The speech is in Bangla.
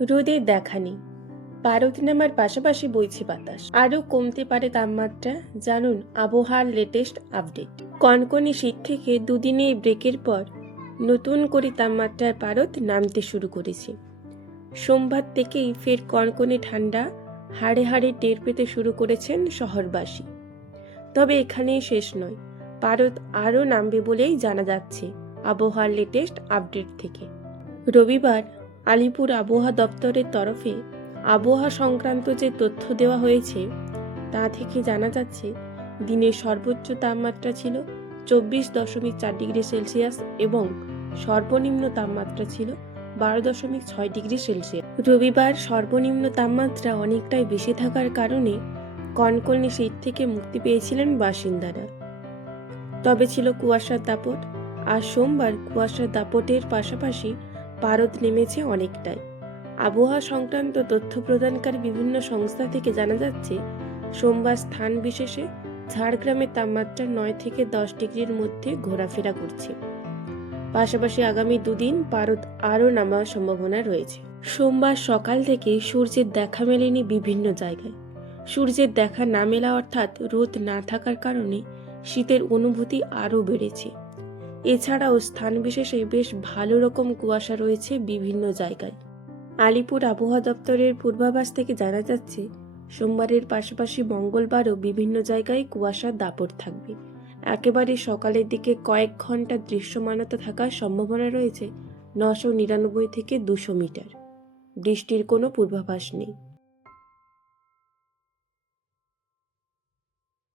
রোদের দেখা নেই। পারদ নামার পাশাপাশি বইছে বাতাস। আরও কমতে পারে তাপমাত্রা, জানুন আবহাওয়ার লেটেস্ট আপডেট কনকনে শীত থেকে দুদিনে ব্রেকের পর নতুন করে তাপমাত্রার পারদ নামতে শুরু করেছে। সোমবার থেকেই ফের কনকনে ঠান্ডা, হাড়ে হাড়ে টের পেতে শুরু করেছেন শহরবাসী। তবে এখানেই শেষ নয়, পারদ আরও নামবে বলেই জানা যাচ্ছে আবহাওয়ার লেটেস্ট আপডেট থেকে। রবিবার আলিপুর আবহাওয়া দপ্তরের তরফে আবহাওয়া সংক্রান্ত যে তথ্য দেওয়া হয়েছে, তা থেকে জানা যাচ্ছে দিনের সর্বোচ্চ তাপমাত্রা ছিল চব্বিশ দশমিক চার ডিগ্রি সেলসিয়াস এবং সর্বনিম্ন তাপমাত্রা ছিল বারো দশমিক ছয় ডিগ্রি সেলসিয়াস। রবিবার সর্বনিম্ন তাপমাত্রা অনেকটাই বেশি থাকার কারণে কনকনে শীত থেকে মুক্তি পেয়েছিলেন বাসিন্দারা। তবে ছিল কুয়াশার দাপট, আর সোমবার কুয়াশার দাপটের পাশাপাশি পারদ নেমেছে অনেকটাই। আবহাওয়া সংক্রান্ত তথ্য প্রদানকারী বিভিন্ন সংস্থা থেকে জানা যাচ্ছে, সোমবার স্থান বিশেষে ঝাড়গ্রামের তাপমাত্রা নয় থেকে দশ ডিগ্রির মধ্যে ঘোরাফেরা করছে। পাশাপাশি আগামী দুদিন পারদ আরও নামার সম্ভাবনা রয়েছে। সোমবার সকাল থেকে সূর্যের দেখা মেলেনি বিভিন্ন জায়গায়। সূর্যের দেখা না মেলা অর্থাৎ রোদ না থাকার কারণে শীতের অনুভূতি আরও বেড়েছে। এছাড়াও স্থান বিশেষে বেশ ভালো রকম কুয়াশা রয়েছে বিভিন্ন জায়গায়। আলিপুর আবহাওয়া দপ্তরের পূর্বাভাস থেকে জানা যাচ্ছে, সোমবারের পাশাপাশি মঙ্গলবারও বিভিন্ন জায়গায় কুয়াশার দাপট থাকবে। একেবারে সকালের দিকে কয়েক ঘণ্টা দৃশ্যমানতা থাকার সম্ভাবনা রয়েছে, নশো নিরানব্বই থেকে দুশো মিটার। বৃষ্টির কোনো পূর্বাভাস নেই।